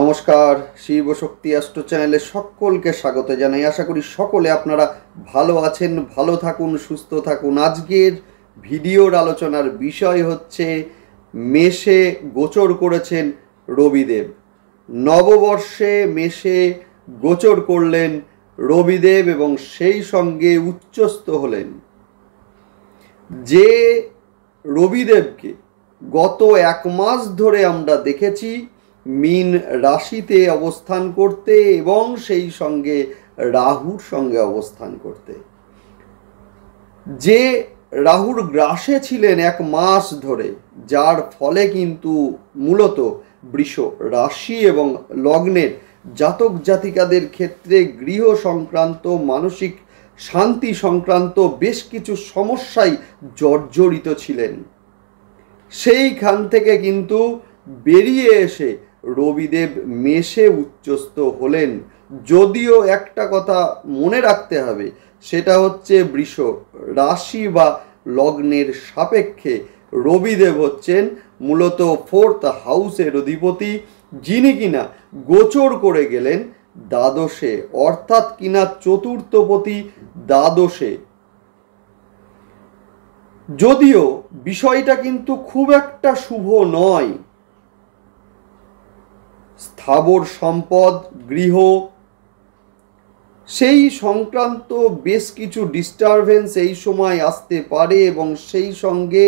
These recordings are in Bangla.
নমস্কার, শিব শক্তি অ্যাস্ট্রো চ্যানেলে সকলকে স্বাগত জানাই। আশা করি সকলে আপনারা ভালো আছেন, ভালো থাকুন, সুস্থ থাকুন। আজকের ভিডিওর আলোচনার বিষয় হচ্ছে মেষে গোচর করেছেন রবিদেব। নববর্ষে মেষে গোচর করলেন রবিদেব এবং সেই সঙ্গে উচ্চস্থ হলেন। যে রবিদেবকে গত এক মাস ধরে আমরা দেখেছি মীন রাশিতে অবস্থান করতে এবং সেই সঙ্গে রাহুর সঙ্গে অবস্থান করতে, যে রাহুর গ্রাসে ছিলেন এক মাস ধরে, যার ফলে কিন্তু মূলত বৃষ রাশি এবং লগ্নের জাতক জাতিকাদের ক্ষেত্রে গৃহ সংক্রান্ত, মানসিক শান্তি সংক্রান্ত বেশ কিছু সমস্যায় জর্জরিত ছিলেন। সেইখান থেকে কিন্তু বেরিয়ে এসে রবিদেব মেষে উচ্চস্থ হলেন। যদিও একটা কথা মনে রাখতে হবে, সেটা হচ্ছে বৃষ রাশি বা লগ্নের সাপেক্ষে রবিদেব হচ্ছেন মূলত 4th হাউসের অধিপতি, যিনি কিনা গোচর করে গেলেন দ্বাদশে, অর্থাৎ কিনা চতুর্থপতি দ্বাদশে। যদিও বিষয়টা কিন্তু খুব একটা শুভ নয়। স্থাবর সম্পদ, গৃহ, সেই সংক্রান্ত বেশ কিছু ডিস্টারবেন্স এই সময় আসতে পারে এবং সেই সঙ্গে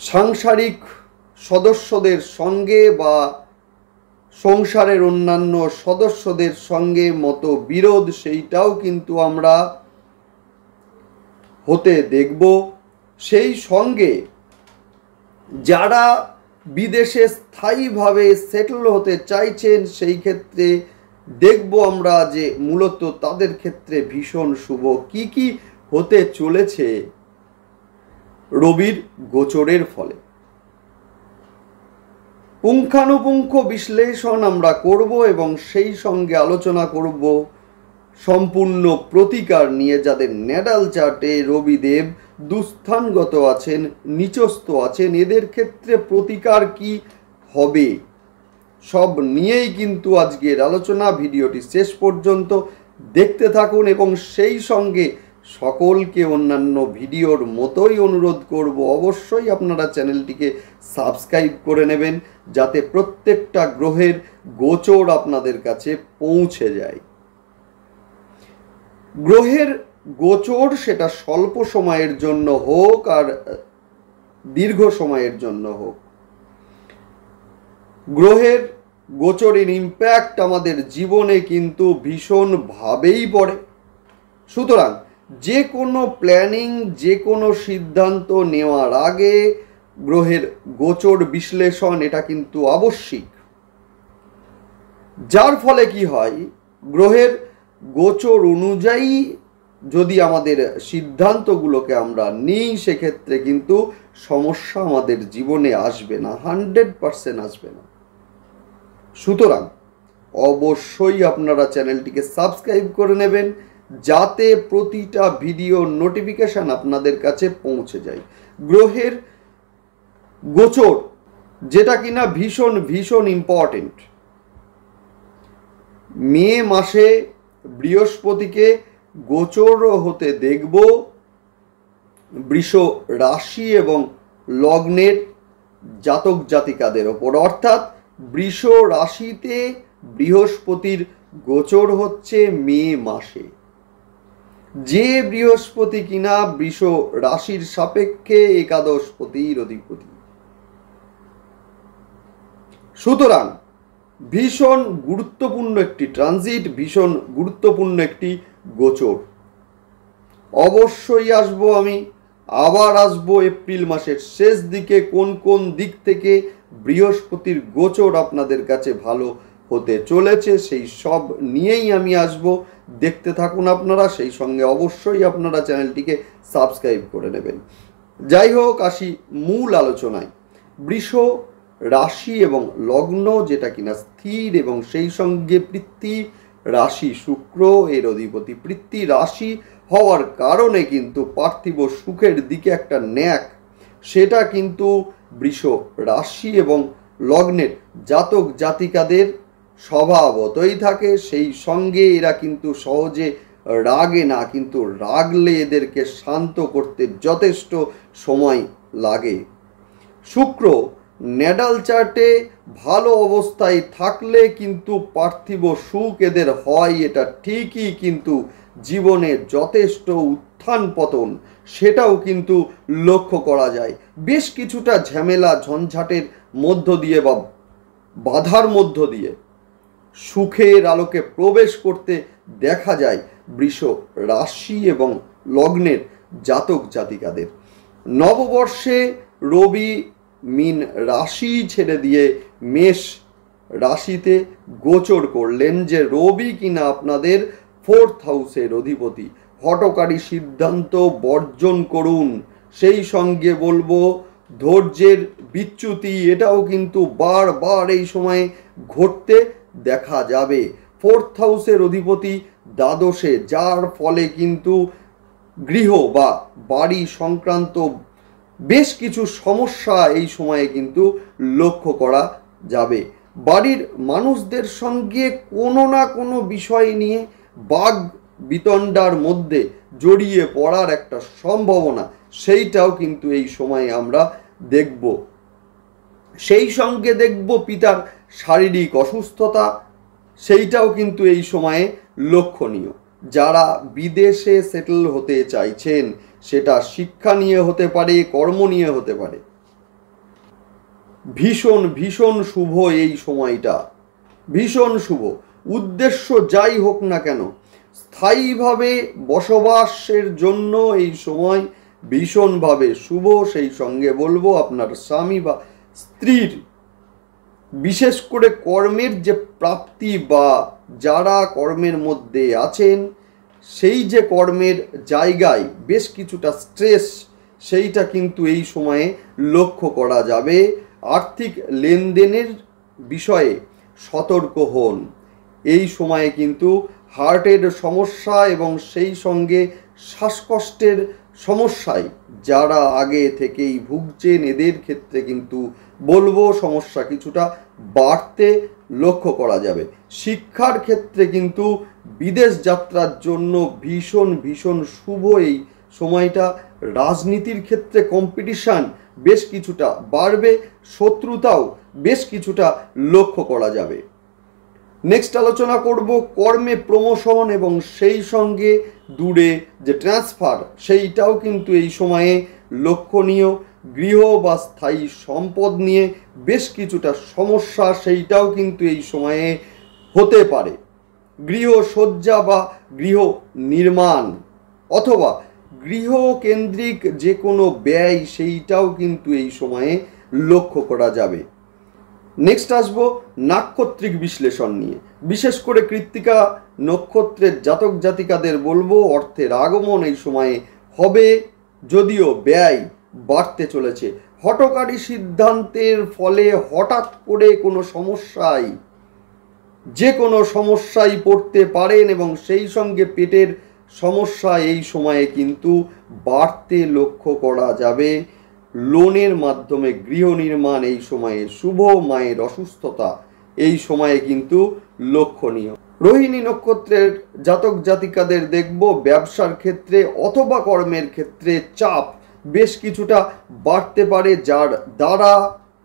সাংসারিক সদস্যদের সঙ্গে বা সংসারের অন্যান্য সদস্যদের সঙ্গে মতবিরোধ, সেইটাও কিন্তু আমরা হতে দেখব। সেই সঙ্গে যারা বিদেশে স্থায়ীভাবে সেটেল হতে চাইছেন, সেই ক্ষেত্রে দেখব আমরা যে মূলত তাদের ক্ষেত্রে ভীষণ শুভ কি কি হতে চলেছে রবির গোচরের ফলে। পুঙ্খানুপুঙ্খ বিশ্লেষণ আমরা করব এবং সেই সঙ্গে আলোচনা করব সম্পূর্ণ প্রতিকার নিয়ে, যাদের ন্যাটাল চার্টে রবিদেব দুস্থানগত আছেন, নিচস্থ আছেন, এদের ক্ষেত্রে প্রতিকার কি হবে সব নিয়েই কিন্তু আজকের আলোচনা। ভিডিওটি শেষ পর্যন্ত দেখতে থাকুন এবং সেই সঙ্গে সকলকে অন্যান্য ভিডিওর মতোই অনুরোধ করব, অবশ্যই আপনারা চ্যানেলটিকে সাবস্ক্রাইব করে নেবেন, যাতে প্রত্যেকটা গ্রহের গোচর আপনাদের কাছে পৌঁছে যায়। গ্রহের গোচর সেটা স্বল্প সময়ের জন্য হোক আর দীর্ঘ সময়ের জন্য হোক, গ্রহের গোচরের ইম্প্যাক্ট আমাদের জীবনে কিন্তু ভীষণভাবেই পড়ে। সুতরাং যে কোনো প্ল্যানিং, যে কোনো সিদ্ধান্ত নেওয়ার আগে গ্রহের গোচর বিশ্লেষণ এটা কিন্তু আবশ্যিক। যার ফলে কি হয়, গ্রহের গোচর অনুযায়ী যদি আমাদের সিদ্ধান্তগুলোকে আমরা নিই, সেক্ষেত্রে কিন্তু সমস্যা আমাদের জীবনে আসবে না, 100% আসবে না। সুতরাং অবশ্যই আপনারা চ্যানেলটিকে সাবস্ক্রাইব করে নেবেন, যাতে প্রতিটা ভিডিও নোটিফিকেশন আপনাদের কাছে পৌঁছে যায়। গ্রহের গোচর যেটা কিনা ভীষণ ভীষণ ইম্পর্টেন্ট। মে মাসে বৃহস্পতিকে গোচর হতে দেখব বৃষ রাশি এবং লগ্নের জাতক জাতিকাদের ওপর, অর্থাৎ বৃষ রাশিতে বৃহস্পতির গোচর হচ্ছে মে মাসে। যে বৃহস্পতি কিনা বৃষ রাশির সাপেক্ষে একাদশপতির অধিপতি। সুতরাং ভীষণ গুরুত্বপূর্ণ একটি ট্রানজিট, ভীষণ গুরুত্বপূর্ণ একটি গোচর। অবশ্যই আসবো, আমি আবার আসবো এপ্রিল মাসের শেষ দিকে কোন কোন দিক থেকে বৃহস্পতির গোচর আপনাদের কাছে ভালো হতে চলেছে, সেই সব নিয়েই আমি আসব। দেখতে থাকুন আপনারা, সেই সঙ্গে অবশ্যই আপনারা চ্যানেলটিকে সাবস্ক্রাইব করে নেবেন। যাই হোক, আসি মূল আলোচনায়। বৃষ রাশি এবং লগ্ন যেটা কিনা স্থির এবং সেই সঙ্গে পৃথ্বী রাশি, শুক্র এর অধিপতি। পৃথ্বী রাশি হওয়ার কারণে কিন্তু পার্থিব সুখের দিকে একটা ন্যাক, সেটা কিন্তু বৃষ রাশি এবং লগ্নের জাতক জাতিকাদের স্বভাবতই থাকে, সেই সঙ্গে এরা কিন্তু সহজে রাগে না, কিন্তু রাগলে এদেরকে শান্ত করতে যথেষ্ট সময় লাগে। শুক্র ন্যাটাল চার্টে ভালো অবস্থায় থাকলে কিন্তু পার্থিব সুখ এদের হয়, এটা ঠিকই, কিন্তু জীবনে যথেষ্ট উত্থান পতন সেটাও কিন্তু লক্ষ্য করা যায়। বেশ কিছুটা ঝামেলা ঝঞ্ঝাটের মধ্য দিয়ে বা বাধার মধ্য দিয়ে সুখের আলোকে প্রবেশ করতে দেখা যায় বৃষ রাশি এবং লগ্নের জাতক জাতিকাদের। নববর্ষে রবি মীন রাশি ছেড়ে দিয়ে মেষ রাশিতে গোচর করলেন, যে রবি কিনা আপনাদের 4th হাউসের অধিপতি। হঠকারী সিদ্ধান্ত বর্জন করুন, সেই সঙ্গে বলবো ধৈর্যের বিচ্যুতি এটাও কিন্তু বারবার এই সময়ে ঘটতে দেখা যাবে। 4th হাউসের অধিপতি দ্বাদশে, যার ফলে কিন্তু গৃহ বা বাড়ি সংক্রান্ত বেশ কিছু সমস্যা এই সময়ে কিন্তু লক্ষ্য করা যাবে। বাড়ির মানুষদের সঙ্গে কোনো না কোনো বিষয় নিয়ে বাগ বিতণ্ডার মধ্যে জড়িয়ে পড়ার একটা সম্ভাবনা, সেইটাও কিন্তু এই সময়ে আমরা দেখব। সেই সঙ্গে দেখব পিতার শারীরিক অসুস্থতা, সেইটাও কিন্তু এই সময়ে লক্ষণীয়। যারা বিদেশে সেটেল হতে চাইছেন, সেটা শিক্ষা নিয়ে হতে পারে, কর্ম নিয়ে হতে পারে, ভীষণ ভীষণ শুভ এই সময়টা, ভীষণ শুভ। উদ্দেশ্য যাই হোক না কেন, স্থায়ীভাবে বসবাসের জন্য এই সময় ভীষণভাবে শুভ। সেই সঙ্গে বলবো আপনার স্বামী বা স্ত্রীর বিশেষ করে কর্মের যে প্রাপ্তি, বা যারা কর্মের মধ্যে আছেন সেই যে কর্মের জায়গায় বেশ কিছুটা স্ট্রেস, সেইটা কিন্তু এই সময়ে লক্ষ্য করা যাবে। আর্থিক লেনদেনের বিষয়ে সতর্ক হন। এই সময়ে কিন্তু হার্টের সমস্যা এবং সেই সঙ্গে শ্বাসকষ্টের সমস্যায় যারা আগে থেকেই ভুগছেন, এদের ক্ষেত্রে কিন্তু বলবো সমস্যা কিছুটা বাড়তে লক্ষ্য করা যাবে। শিক্ষার ক্ষেত্রে কিন্তু বিদেশ যাত্রার জন্য ভীষণ ভীষণ শুভ এই সময়টা। রাজনীতির ক্ষেত্রে কম্পিটিশান বেশ কিছুটা বাড়বে, শত্রুতাও বেশ কিছুটা লক্ষ্য করা যাবে। নেক্সট আলোচনা করব কর্মে প্রমোশন এবং সেই সঙ্গে দূরে যে ট্রান্সফার, সেইটাও কিন্তু এই সময়ে লক্ষণীয়। গৃহ বা স্থায়ী সম্পদ নিয়ে বেশ কিছুটা সমস্যা, সেইটাও কিন্তু এই সময়ে হতে পারে। গৃহসজ্জা বা গৃহ নির্মাণ অথবা গৃহ কেন্দ্রিক যে কোনো ব্যয়, সেইটাও কিন্তু এই সময়ে লক্ষ্য করা যাবে। নেক্সট আসবো নাক্ষত্রিক বিশ্লেষণ নিয়ে। বিশেষ করে কৃত্তিকা নক্ষত্রের জাতক জাতিকাদের বলবো অর্থের আগমন এই সময়ে হবে, যদিও ব্যয় বাড়তে চলেছে। হঠকারী সিদ্ধান্তের ফলে হঠাৎ করে কোনো সমস্যায়, যে কোনো সমস্যায় পড়তে পারেন এবং সেই সঙ্গে পেটের সমস্যা এই সময়ে কিন্তু বাড়তে লক্ষ্য করা যাবে। লোনের মাধ্যমে গৃহ নির্মাণ এই সময়ে শুভ। মায়ের অসুস্থতা এই সময়ে কিন্তু লক্ষণীয়। রোহিণী নক্ষত্রের জাতক জাতিকাদের দেখব ব্যবসার ক্ষেত্রে অথবা কর্মের ক্ষেত্রে চাপ বেশ কিছুটা বাড়তে পারে, যার দ্বারা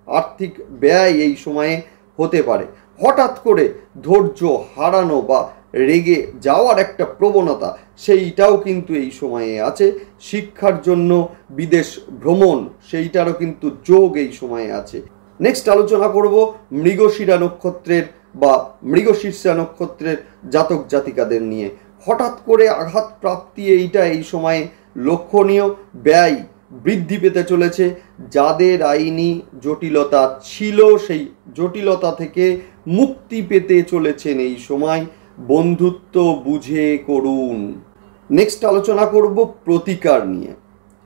আর্থিক ব্যয় এই সময়ে হতে পারে। হঠাৎ করে ধৈর্য হারানো বা রেগে যাওয়ার একটা প্রবণতা, সেইটাও কিন্তু এই সময়ে আছে। শিক্ষার জন্য বিদেশ ভ্রমণ, সেইটারও কিন্তু যোগ এই সময়ে আছে। নেক্সট আলোচনা করব মৃগশিরা নক্ষত্রের বা মৃগশীর্ষা নক্ষত্রের জাতক জাতিকাদের নিয়ে। হঠাৎ করে আঘাত প্রাপ্তি এইটা এই সময়ে লক্ষণীয়। ব্যয় বৃদ্ধি পেতে চলেছে। যাদের আইনি জটিলতা ছিল, সেই জটিলতা থেকে মুক্তি পেতে চলেছেন এই সময়। বন্ধুত্ব বুঝে করুন। নেক্সট আলোচনা করব প্রতিকার নিয়ে।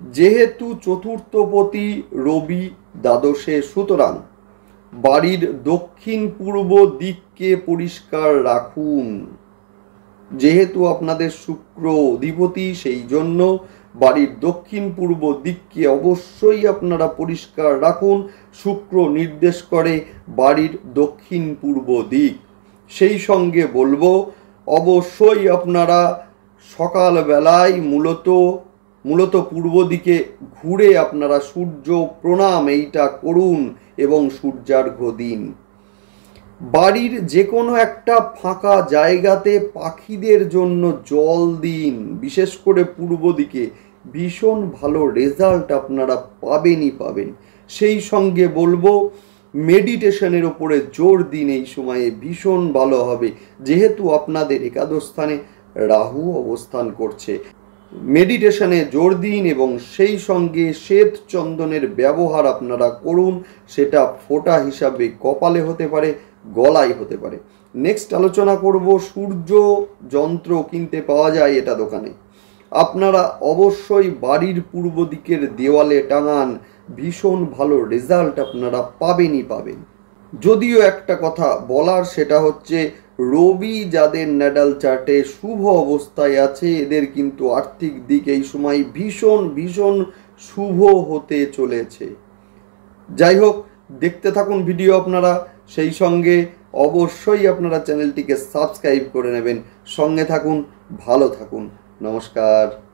যেহেতু চতুর্থপতি রবি দ্বাদশে, সুতরাং বাড়ির দক্ষিণ পূর্ব দিককে পরিষ্কার রাখুন। যেহেতু আপনাদের শুক্র অধিপতি, সেই জন্য বাড়ির দক্ষিণ পূর্ব দিককে অবশ্যই আপনারা পরিষ্কার রাখুন। শুক্র নির্দেশ করে বাড়ির দক্ষিণ পূর্ব দিক। সেই সঙ্গে বলবো অবশ্যই আপনারা সকালবেলায় মূলত পূর্ব দিকে ঘুরে আপনারা সূর্য প্রণাম এইটা করুন এবং সূর্যার্ঘ্য দিন। বাড়ির যে কোনো একটা ফাঁকা জায়গাতে পাখিদের জন্য জল দিন, বিশেষ করে পূর্ব দিকে। ভীষণ ভালো রেজাল্ট আপনারা পাবেন। সেই সঙ্গে বলবো মেডিটেশনের ওপরে জোর দিন, এই সময়ে ভীষণ ভালো হবে, যেহেতু আপনাদের একাদশ স্থানে রাহু অবস্থান করছে। মেডিটেশনে জোর দিন এবং সেই সঙ্গে শ্বেত চন্দনের ব্যবহার আপনারা করুন। সেটা ফোঁটা হিসাবে কপালে হতে পারে, গলায় হতে পারে। নেক্সট আলোচনা করব সূর্য যন্ত্র কিনতে পাওয়া যায় এটা দোকানে। আপনারা অবশ্যই বাড়ির পূর্ব দিকের দেওয়ালে টাঙান, ভীষণ ভালো রেজাল্ট আপনারা পাবেন। যদিও একটা কথা বলার, সেটা হচ্ছে রবি যাদের ন্যাটাল চার্টে শুভ অবস্থায় আছে, এদের কিন্তু আর্থিক দিক এই সময় ভীষণ শুভ হতে চলেছে। যাই হোক, দেখতে থাকুন ভিডিও আপনারা। সেই সঙ্গে অবশ্যই আপনারা চ্যানেলটিকে সাবস্ক্রাইব করে নেবেন। সঙ্গে থাকুন, ভালো থাকুন। নমস্কার।